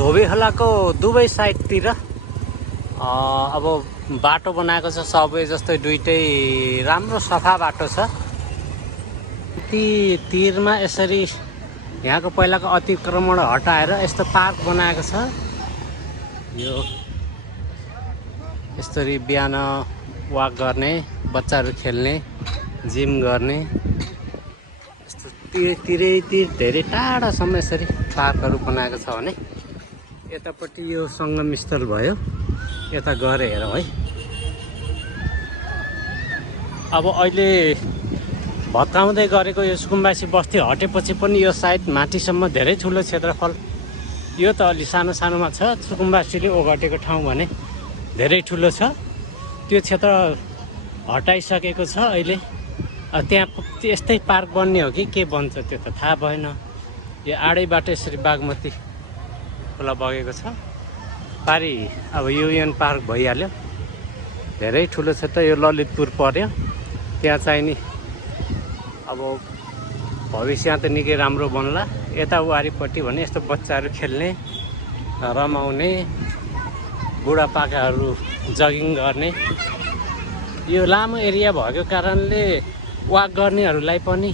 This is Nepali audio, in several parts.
धोबीखोलाको दुवै साइडतिर अब बाटो बनाएको छ सबवे जस्तै दुईटै राम्रो सफा बाटो छ। ती तीरमा यसरी यहाँको पहिलाको अतिक्रमण हटाएर यस्तो पार्क बनाएको छ। यो यसरी बिहान वाक गर्ने, बच्चाहरू खेल्ने, जिम गर्ने, यस्तो तिरै धेरै टाढासम्म यसरी पार्कहरू बनाएको छ भने यतापट्टि यो सङ्गम स्थल भयो। यता गएर हेरौँ है। अब अहिले भत्काउँदै गरेको यो सुकुम्बासी बस्ती हटेपछि पनि यो साइड माथिसम्म धेरै ठुलो क्षेत्रफल, यो त अलि सानो सानोमा छ। सुकुम्बासीले ओगटेको ठाउँ भने धेरै ठुलो छ। त्यो क्षेत्र हटाइसकेको छ अहिले। त्यहाँ यस्तै पार्क बन्ने हो कि के बन्छ त्यो त थाहा भएन। यो आडैबाट यसरी बागमती खोला बगेको छ। पारि अब युएन पार्क भइहाल्यो, धेरै ठुलो छ त। यो ललितपुर पर्यो, त्यहाँ चाहिँ नि अब भविष्य त निकै राम्रो बन्ला। यता वारिपट्टि भने यस्तो बच्चाहरू खेल्ने, रमाउने, बुढापाकाहरू जगिङ गर्ने, यो लामो एरिया भएको कारणले वाक गर्नेहरूलाई पनि,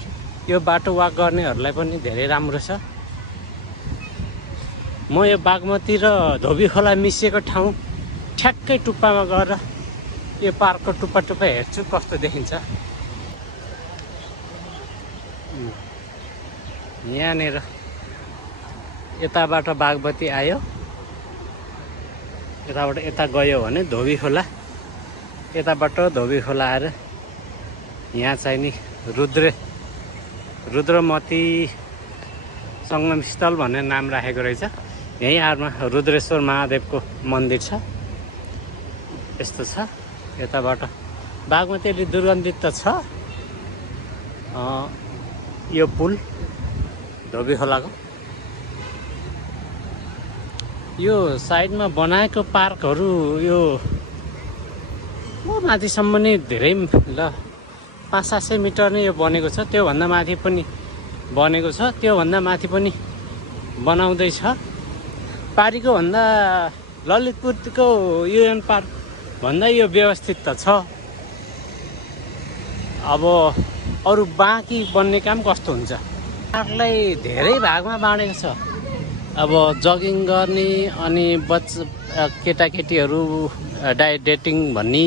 यो बाटो वाक गर्नेहरूलाई पनि धेरै राम्रो छ। म यो बागमती र धोबीखोला मिसिएको ठाउँ ठ्याक्कै टुप्पामा गएर यो पार्कको टुप्पा हेर्छु कस्तो देखिन्छ। यहाँनिर यताबाट बागमती आयो, यताबाट यता गयो भने धोबीखोला, यताबाट धोबीखोला आएर यहाँ चाहिँ नि रुद्रमती सङ्गम स्थल भन्ने नाम राखेको रहेछ। यहीँ आरमा रुद्रेश्वर महादेवको मन्दिर छ। यस्तो छ। यताबाट बागमती अलि दुर्गन्धित त छ। यो पुल धोबीखोलाको यो साइडमा बनाएको पार्कहरू यो माथिसम्म नै धेरै ल 500-700 मिटर नै यो बनेको छ। त्योभन्दा माथि पनि बनेको छ, त्योभन्दा माथि पनि बनाउँदैछ। पारिको भन्दा ललितपुरको युएन पार्क भन्दा यो व्यवस्थित त छ। अब अरू बाँकी बन्ने काम कस्तो हुन्छ? पार्कलाई धेरै भागमा बाँडेको छ। अब जगिङ गर्ने अनि केटाकेटीहरू डेटिङ भन्ने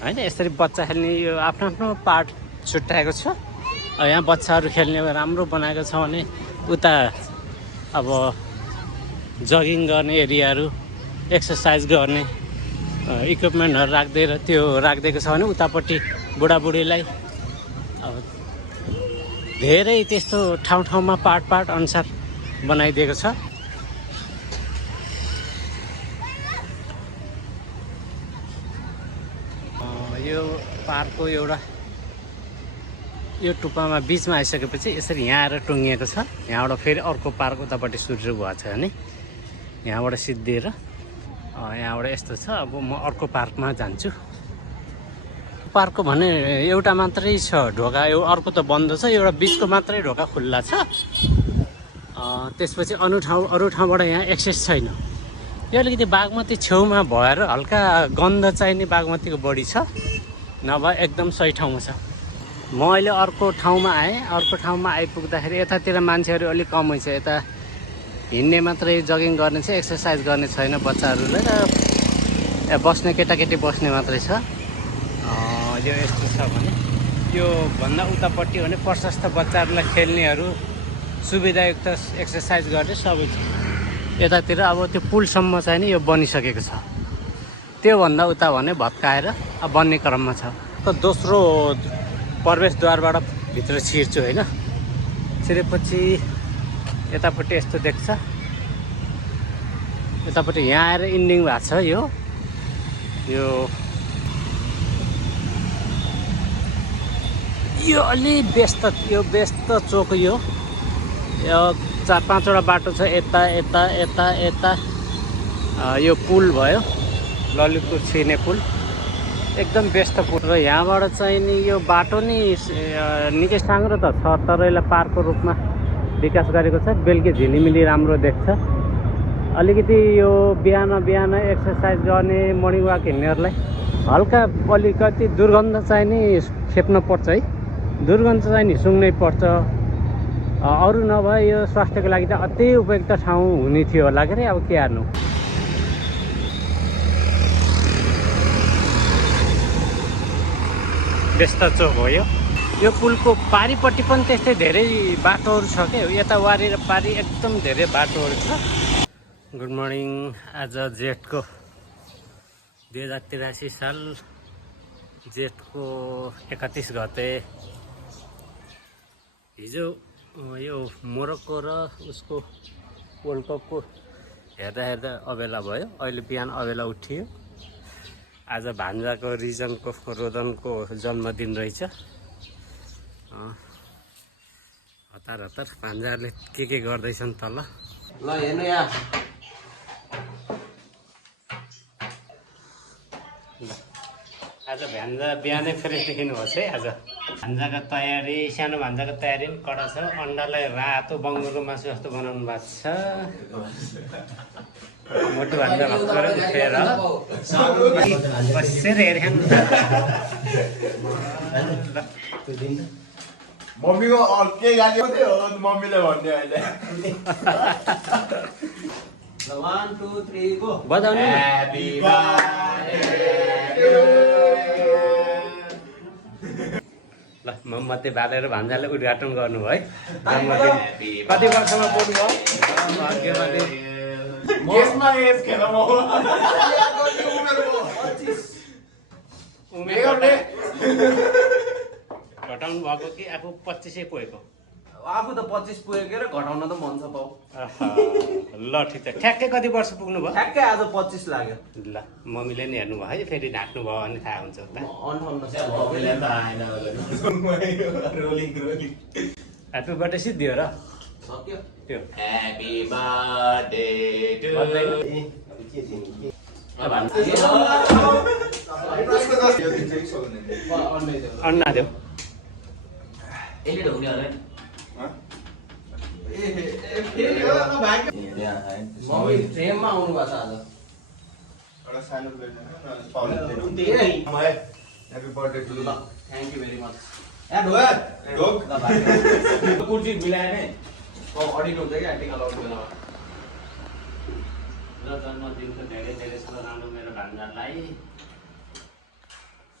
होइन, यसरी बच्चा खेल्ने यो आफ्नो आफ्नो पार्ट छुट्याएको छ। यहाँ बच्चाहरू खेल्ने राम्रो बनाएको छ भने उता अब जगिङ गर्ने एरियाहरू, एक्सर्साइज गर्ने इक्विपमेन्टहरू राखिदिएको छ भने उतापट्टि बुढाबुढीलाई अब धेरै त्यस्तो ठाउँमा पार्ट अनुसार बनाइदिएको छ। यो पार्कको एउटा यो टुप्पामा बिचमा आइसकेपछि यसरी यहाँ आएर टुङ्गिएको छ। यहाँबाट फेरि अर्को पार्क उतापट्टि सुरु भएको छ भने यहाँबाट सिद्धिएर यहाँबाट यस्तो छ। अब म अर्को पार्कमा जान्छु। पार्कको भने एउटा मात्रै छ ढोका, यो अर्को त बन्द छ। एउटा बिचको मात्रै ढोका खुल्ला छ। त्यसपछि अरू ठाउँबाट यहाँ एक्सेस छैन। यो अलिकति बागमती छेउमा भएर हल्का गन्ध चाहिने बागमतीको बढी छ, नभए एकदम सही ठाउँमा छ। म अहिले अर्को ठाउँमा आएँ। अर्को ठाउँमा आइपुग्दाखेरि यतातिर मान्छेहरू अलिक कमै छ। यता हिँड्ने मात्रै, जगिङ गर्ने छ, एक्सर्साइज गर्ने छैन बच्चाहरूलाई, र बस्ने केटाकेटी बस्ने मात्रै छ। यो यस्तो छ भने यो भन्दा उतापट्टि भने प्रशस्त बच्चाहरूलाई खेल्नेहरू, सुविधायुक्त एक्सर्साइज गर्ने सबै छ। यतातिर अब त्यो पुलसम्म चाहिँ नि यो बनिसकेको छ। त्योभन्दा उता भने भत्काएर अब बन्ने क्रममा छ। दोस्रो प्रवेशद्वारबाट भित्र छिर्छु होइन। छिरेपछि यतापट्टि यस्तो देख्छ। यतापट्टि यहाँ आएर इन्डिङ भएको छ। यो अलि व्यस्त चोक। यो 4-5वटा बाटो छ। यता यो पुल भयो, ललितपुर छिर्ने पुल, एकदम व्यस्त पुल। र यहाँबाट चाहिँ नि यो बाटो नि निकै साँग्रो त छ, तर यसलाई पार्कको रूपमा विकास गरेको छ। बेलुकी झिलिमिली राम्रो देख्छ। अलिकति यो बिहान बिहान एक्सर्साइज गर्ने मर्निङ वाक हिँड्नेहरूलाई हल्का अलिकति दुर्गन्ध चाहिँ नि खेप्न पर्छ है, दुर्गन्ध चाहिँ नि सुँग्नै पर्छ। अरू नभए यो स्वास्थ्यको लागि त अति उपयुक्त ठाउँ हुने थियो होला के अरे, अब के हार्नु। व्यस्त चोक हो यो पुलको पारिपट्टि पनि त्यस्तै धेरै बाटोहरू छ क्या, यता वारी र पारी एकदम धेरै बाटोहरू छ। Good morning. आज जेठको 2083 साल जेठको 31 गते। हिजो यो मोरक्को र उसको वर्ल्ड कपको हेर्दा अबेला भयो, अहिले बिहान अबेला उठियो। आज भान्जाको रिजनको रोदनको जन्मदिन रहेछ। हतार हतार भान्जाहरूले के गर्दैछन् तल। ल हेर्नु यहाँ आज भान्जा बिहानै फ्रेस देखिनुहोस् है। आज भान्जाको तयारी, सानो भान्जाको तयारी पनि कडा छ। अन्डालाई रातो बङ्गुरको मासु जस्तो बनाउनु भएको छ। मोटो भान्जा भर्खरै उठेर बसेर हेरेन। मम्मीको के गाली थियो मम्मीले भन्ने अहिले। 1 2 3 गो बजाउनु। ह्यापी बर्थडे ल मोमबत्ती बालेर भान्जाले उद्घाटन गर्नु है। जन्मदिन कति वर्षमा पुग्नु भयो? भाग्यमानी गेसमा एज खेल म उमेर घटाउनु भएको कि आफू 25 पुगेको? आफू त 25 पुगेको र घटाउन त मन छ पाउ। ल ठिक छ। ठ्याक्कै कति वर्ष पुग्नु भयो? ठ्याक्कै आज 25 लाग्यो। ल मम्मीले नि हेर्नु भयो है, फेरि ढाक्नु भयो भने थाहा हुन्छ त। ह्याप्पी बर्थडे सिद्धि हो र सक्यो त्यो। ह्यापी बर्थडे टु अन्ना देऊ। एलिड हुने होला नि। मम्मी ट्रेनमा आउनु भएको छ आज। एउटा सानो ह्यापी बर्थडे टु ल। Thank you very much. ए ढोया ढोक कुर्सी मिलाए नै अडिट हुन्छ क्या टिका लगाउने बेलामा। र जन्मदिनको धेरै शुभकामना मेरो भान्जालाई।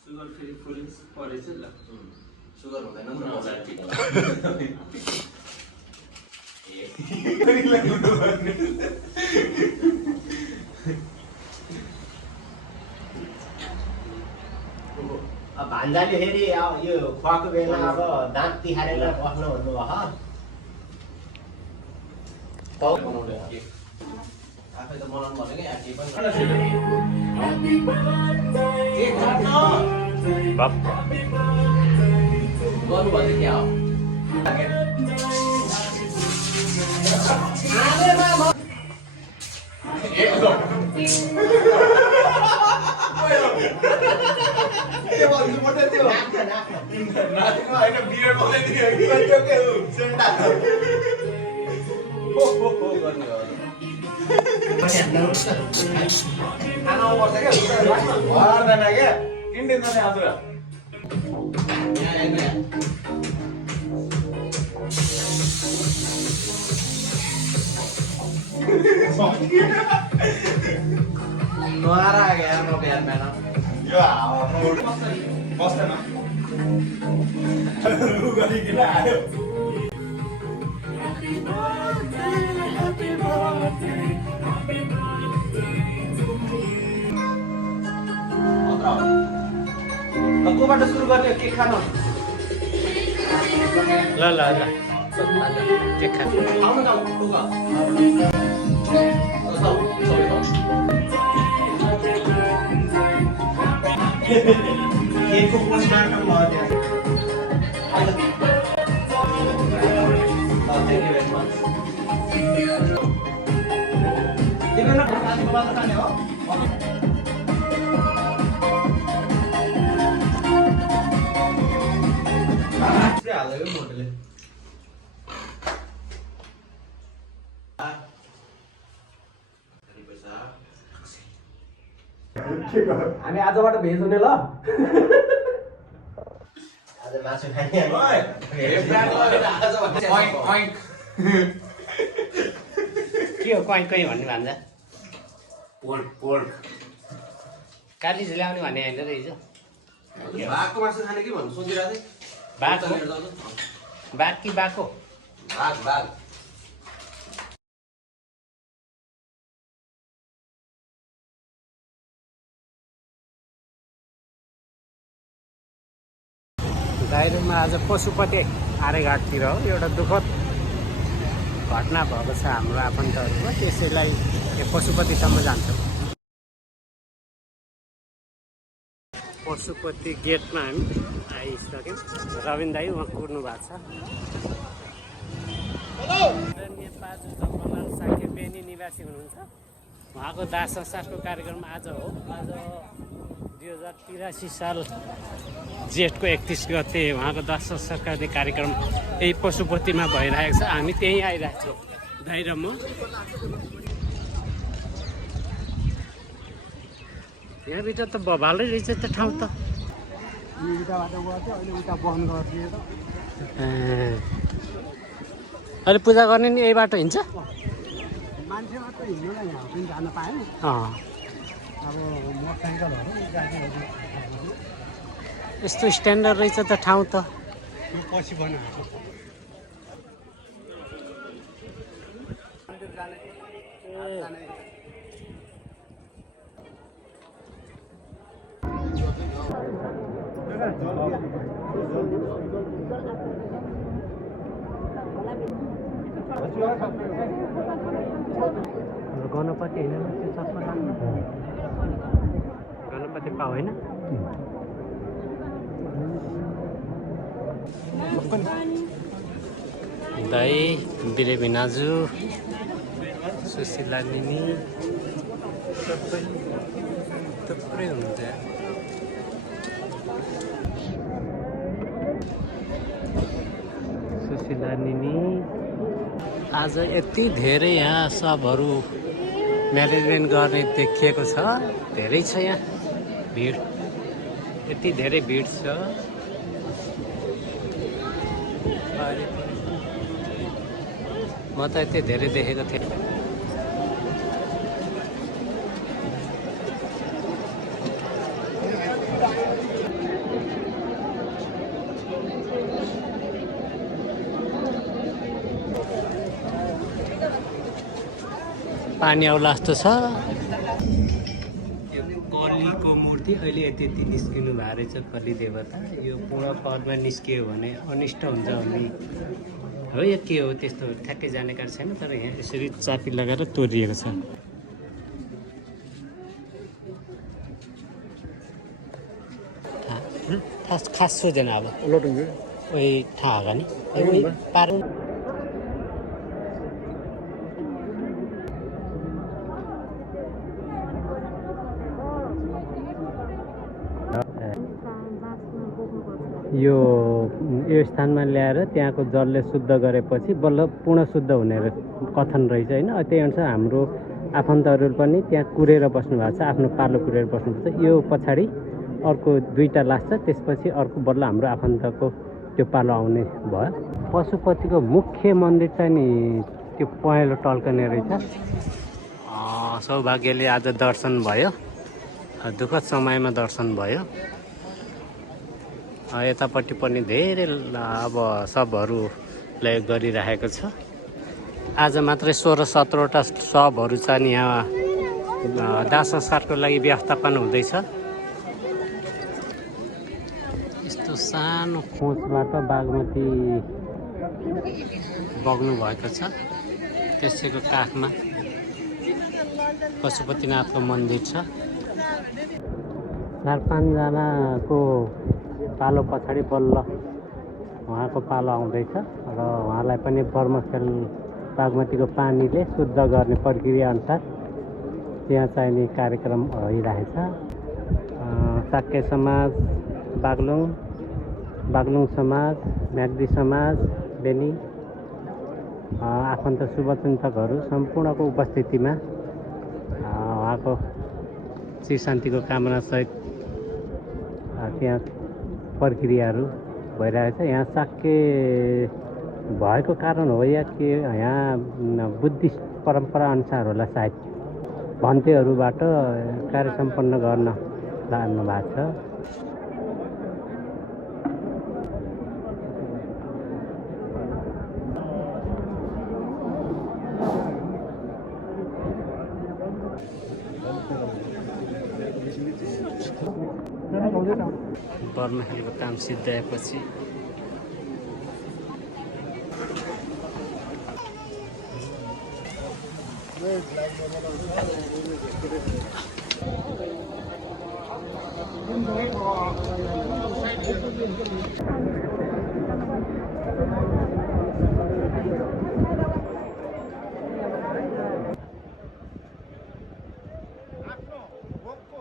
सुगर फेरि फुल परेछ ल। सुगर हुँदैन नि टिका भान्जाले फेरि यो खुवाको बेला अब दाँत तिहारेर बस्नु भन्नुभयो। आफै त बनाउनु भनेको यहाँ के पनि गर्नु भने क्या हो? Noara यार म बिहान बिहान यो बस्दैन गरिकन आयो। कोबाट सुरु गर्ने के खानु? ल ल ल के खानु? आउनु न लुगा केकको पोस्टमार्टम भयो त्यहाँ। Thank you very much. तिमीहरू खाने खाने हो? हाल्दै मोटोले हामी आजबाट भेज हुने ल आज मासु खाने ओए ओइक ओइक के हो कहीँ कहीँ भन्ने भान्जा पोर्क पोर्क कालिज ल्याउने भने होइन र हिजो भागको मासु खाने कि भन्नु सोचिरहेको बाघ थिएँ हो? बाघ कि बाघको भाग भाग दाइरोमा आज पशुपति आर्यघाटतिर हो एउटा दुःखद घटना भएको छ हाम्रो आफन्तहरूमा त्यसैलाई यो पशुपतिसम्म जान्छौँ पशुपति गेटमा हामी आइसक्यौँ रविन दाई उहाँ कुर्नु भएको छ नेपाल जङ्गललाल साक्य बेनी निवासी हुनुहुन्छ उहाँको दाह संस्कारको कार्यक्रम आज हो आज 2083 साल जेठको 31 गते उहाँको दाह संस्कार गर्ने कार्यक्रम यही पशुपतिमा भइरहेको छ हामी त्यहीँ आइरहेको छौँ दाइ र म यहाँभित्र त बभालै रहेछ त ठाउँ त अहिले पूजा गर्ने नि यही बाटो हिँड्छ मान्छे मात्रै हिँड्नुलाई यहाँ पनि जान पाएन अब मोटरसाइकलहरू गाडीहरू यस्तो स्ट्यान्डर्ड रहेछ त ठाउँ त यो पछि बनाएको गणपति होइन त्यो चस्मा लाग्नु गणपति पा होइन दाई बिरेबी नाजु सुशीला निनी थुप्रै हुनुहुन्छ सुशीला निनी आज यति धेरै यहाँ सबहरू म्यानेजमेन्ट गर्ने देखिएको छ धेरै छ यहाँ भिड यति धेरै भिड छ म त यति धेरै देखेको थिएँ पानी आउला जस्तो छ यो कलीको मूर्ति अहिले यति यति निस्किनु भएको रहेछ कली देवता यो पूर्ण पदमा निस्कियो भने अनिष्ट हुन्छ भन्ने हो यो के हो त्यस्तो ठ्याक्कै जानकारी छैन तर यहाँ यसरी चापी लगाएर तोरिएको छ खास सोधेन अब ओइ थाहा होगा नि पार यो स्थानमा ल्याएर त्यहाँको जलले शुद्ध गरेपछि बल्ल पूर्ण शुद्ध हुने कथन रहेछ होइन त्यही अनुसार हाम्रो आफन्तहरू पनि त्यहाँ कुरेर बस्नु भएको छ आफ्नो पालो कुरेर बस्नुपर्छ यो पछाडि अर्को दुईवटा लाग्छ त्यसपछि अर्को बल्ल हाम्रो आफन्तको त्यो पालो आउने भयो पशुपतिको मुख्य मन्दिर चाहिँ नि त्यो पहेँलो टल्कने रहेछ सौभाग्यले आज दर्शन भयो दुःखद समयमा दर्शन भयो यतापट्टि पनि धेरै अब सबहरूले गरिरहेको छ आज मात्रै 16-17वटा सबहरू चाहिँ यहाँ दाह संस्कारको लागि व्यवस्थापन हुँदैछ यस्तो सानो खोजबाट बागमती बग्नु भएको छ त्यसैको काखमा पशुपतिनाथको मन्दिर छ 4-5 जनाको पालो पछाडि बल्ल उहाँको पालो आउँदैछ र उहाँलाई पनि बर्मखेल बागमतीको पानीले शुद्ध गर्ने प्रक्रिया अनुसार त्यहाँ चाहिने कार्यक्रम भइरहेछ साक्य समाज बागलुङ समाज म्याग्दी समाज बेनी आफन्त शुभचिन्तकहरू सम्पूर्णको उपस्थितिमा उहाँको शिव शान्तिको कामनासहित त्यहाँ प्रक्रियाहरू भइरहेको छ। यहाँ शाक्य भएको कारण हो या के, यहाँ बुद्धिस्ट परम्परा अनुसार होला सायद, भन्तेहरूबाट कार्य सम्पन्न गर्न लाग्नु भएको छ। बर्मखेलको काम सिद्ध्याएपछि आफ्नो भोकको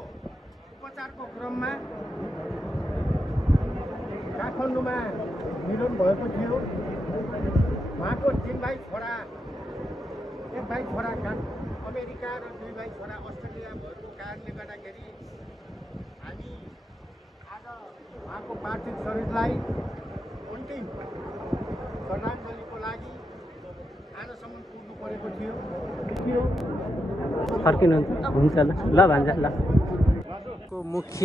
उपचारको क्रममा काठमाडौँमा निधन भएको थियो। उहाँको 3 भाइ छोरा, 1 भाइ छोरा अमेरिका र 2 भाइ छोरा अस्ट्रेलिया भएको कारणले गर्दाखेरि हामी आज उहाँको पार्थिव शरीरलाई अन्तिम श्रद्धाञ्जलीको लागि आजसम्म पुग्नु परेको थियो। फर्किनुहुन्छ? हुन्छ ल भान्जा ल। मुख्य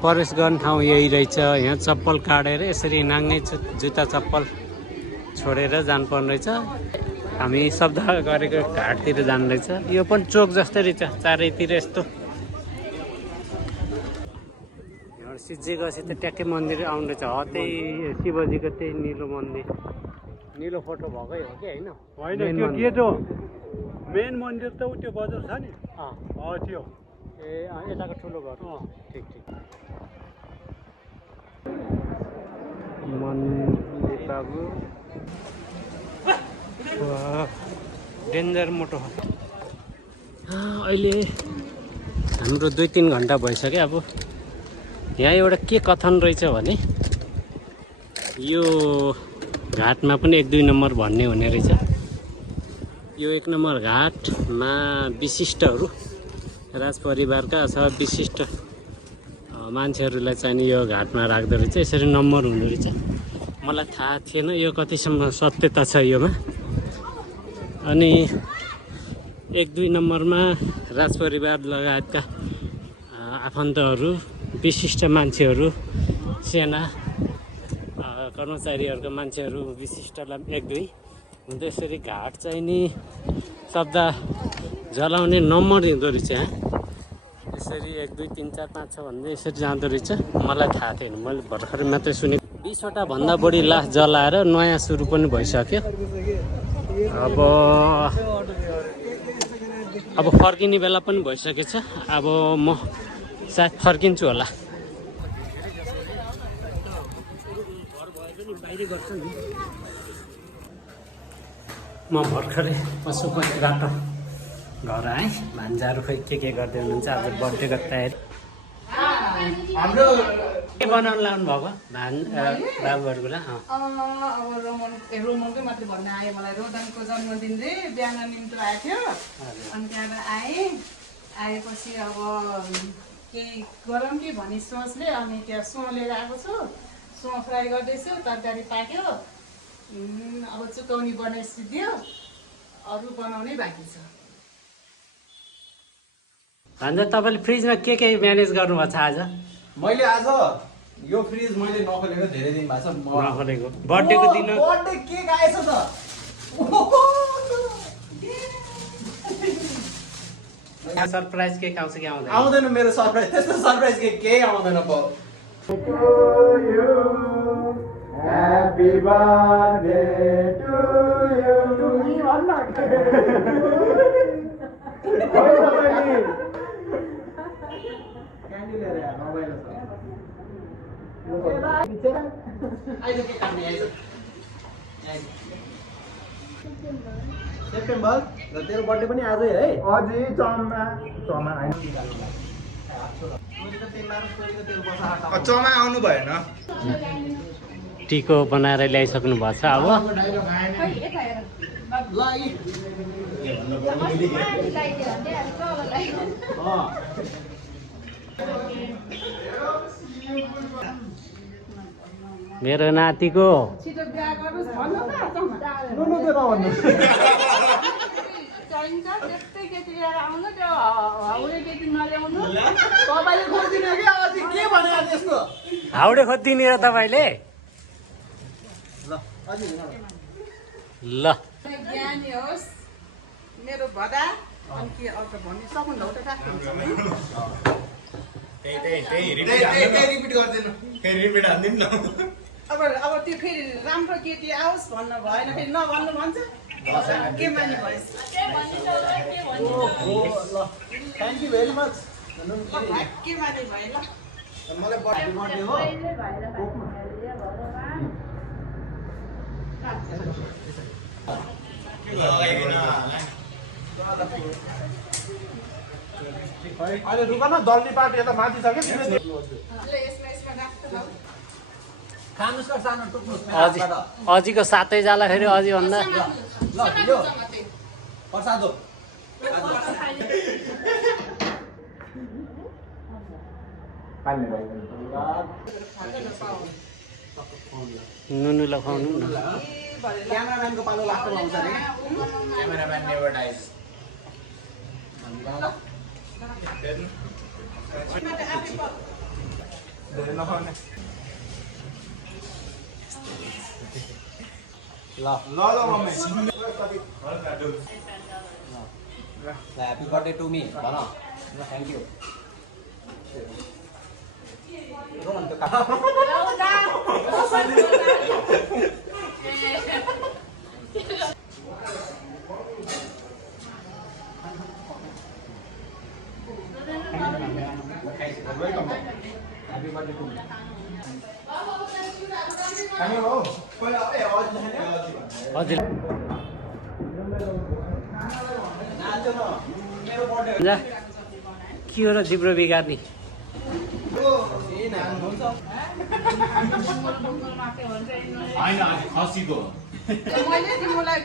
प्रवेश गर्ने ठाउँ यही रहेछ। यहाँ चप्पल काटेर यसरी नाङ्गै जुत्ता चप्पल छोडेर जानुपर्ने रहेछ। हामी शब्द गरेको घाटतिर जानु रहेछ। यो पनि चोक जस्तै रहेछ, चारैतिर यस्तो। यहाँ सिद्धिएपछि त ट्याक्कै मन्दिर आउनु रहेछ। त्यही शिवजीको त्यही निलो मन्दिर, निलो फोटो भएकै हो कि होइन? होइन, त्यो के त मेन मन्दिर त त्यो बजार छ नि, त्यो ए यताको ठुलो घर। ठिक ठिक। मन्दिर बाबु डेन्जर मोटो। अहिले हाम्रो 2-3 घन्टा भइसक्यो। अब यहाँ एउटा के कथन रहेछ भने यो घाटमा पनि 1-2 नम्बर भन्ने हुने रहेछ। यो 1 नम्बर घाटमा विशिष्टहरू, राजपरिवारका अथवा विशिष्ट मान्छेहरूलाई चाहिँ यो घाटमा राख्दो रहेछ। यसरी नम्बर हुँदो रहेछ। मलाई थाहा थिएन यो कतिसम्म सत्यता छ योमा। अनि 1-2 नम्बरमा राजपरिवार लगायतका आफन्तहरू, विशिष्ट मान्छेहरू, सेना कर्मचारीहरूका मान्छेहरू विशिष्टलाई 1-2 हुँदो। यसरी घाट चाहिँ नि शब्द जलाउने नम्बर दिँदो रहेछ। यसरी 1, 2, 3, 4, 5, 6 भन्दै यसरी जाँदो रहेछ। मलाई थाहा थिएन, मैले भर्खरै मात्रै सुनेको। 20वटा भन्दा बढी लास जलाएर नयाँ सुरु पनि भइसक्यो। अब फर्किने बेला पनि भइसकेछ। अब म सायद फर्किन्छु होला। म भर्खरै पशुपतिबाट घर आएँ। भान्जाहरू खै के गर्दै हुनुहुन्छ? आज बर्थडेको तयारी। हाम्रो के बनाउनु लाग्नु भएको बाबुहरूको लागि? अब रोमनकै मात्रै भन्न आयो। मलाई रोदनको जन्मदिन रे बिहान निम्तो आएको थियो। अनि त्यहाँबाट आएपछि अब केही गरौँ कि भन्ने सोचले अनि त्यहाँ सुँगो लिएर आएको छु। सुँगो फ्राई गर्दैछु, तरकारी पाक्यो। अब चुकौनी बनाइदियो, अरू बनाउनै बाँकी छ। भान्जा तपाईँले फ्रिजमा के म्यानेज गर्नुभएको छ आज? मैले आज यो फ्रिज मैले नखोलेको धेरै दिन भएको छ। नखोलेको बर्थडेको दिन बर्थडे केक आएछ त। सरप्राइज केक आउँछ कि आउँदैन? आउँदैन मेरो सरप्राइज। त्यस्तो सरप्राइज केक केही आउँदैन। Happy birthday to you. September तेरो बर्थडे पनि आजै है? अझै चमा चमा आउनु भएन। टिको बनाएर ल्याइसक्नु भएको छ। अब मेरो नातिको छिटो बिहा गर्नुहोस् भन्नु त अचम्म। नुनु दिएर भन्नु चाहिन्छ त्यस्तै केटी ल्याएर आउनु त्यो हाउडे केटी नल्याउनु। तपाईँले खोजिदिनु कि अझै के भने त्यस्तो हाउडे खोजिदिने र तपाईँले ल ज्ञानी होस् मेरो भदा अनि के अर्को भन्नु सक्नु त राख्नुहुन्छ नि। त्यही रिपिट गर्दिनु फेरि रिपिट हान्दिनु न अब त्यो फेरि राम्रो केटी आओस् भन्नु भएन फेरि नभन्नु भन्छ के मान्नु भएछ। थ्याङ्क यू भेरी मच के माने भयो ल। मलाई बर्थडे हो अहिले रुक न दल्ने पार्टी यता माथि छ कि अझीको सातै जाँदाखेरि अझै भन्दा नुनुलाई खुवाउनु न। क्यामेराम्यानको पालो लास्टमा आउँछ नि क्यामेराम्यान नेभर डाइज ल mummy happy birthday to me भन thank you welcome happy birthday to me हामी हो पहिला हजुर जा के हो र जिब्रो बिगार्ने मैले तिमीलाई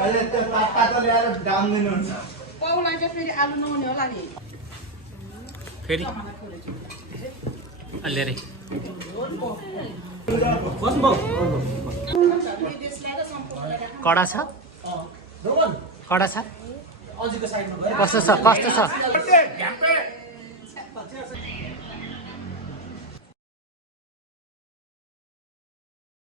अहिले त्यो पाता ल्याएर दाम दिनुहुन्छ पाउलाई चाहिँ फेरि आलु नहुने होला नि। फेरि अलिअलि कडा छ कडा छ कस्तो छ